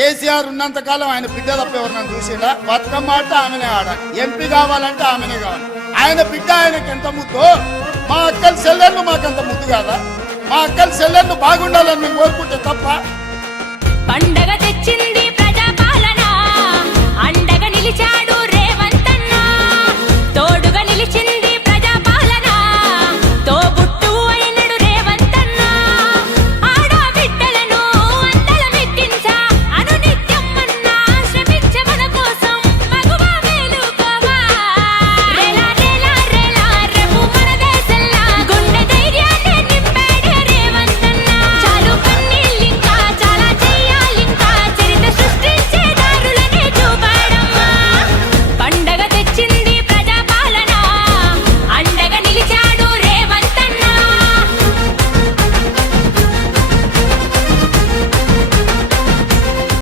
కేసీఆర్ ఉన్నంత కాలం ఆయన బిడ్డ తప్ప ఎవరినైనా చూసిండా? బతుకమ్మ ఆడితే ఆమెనే ఆడాలి, ఎంపీ కావాలంటే ఆమెనే కావాలి. ఆయన బిడ్డ ఆయనకి ఎంత ముద్దో మా అక్కల చెల్లెళ్ళు మాకంత ముద్దు కాదా? మా అక్కల చెల్లెళ్ళు బాగుండాలని మేము కోరుకుంటే తప్ప పండగ